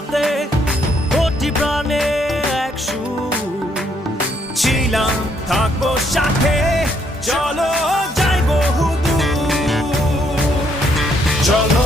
সাথে কোটি প্রাণে এক ছিলাম থাকবো সাথে চলো যাই বহু চলো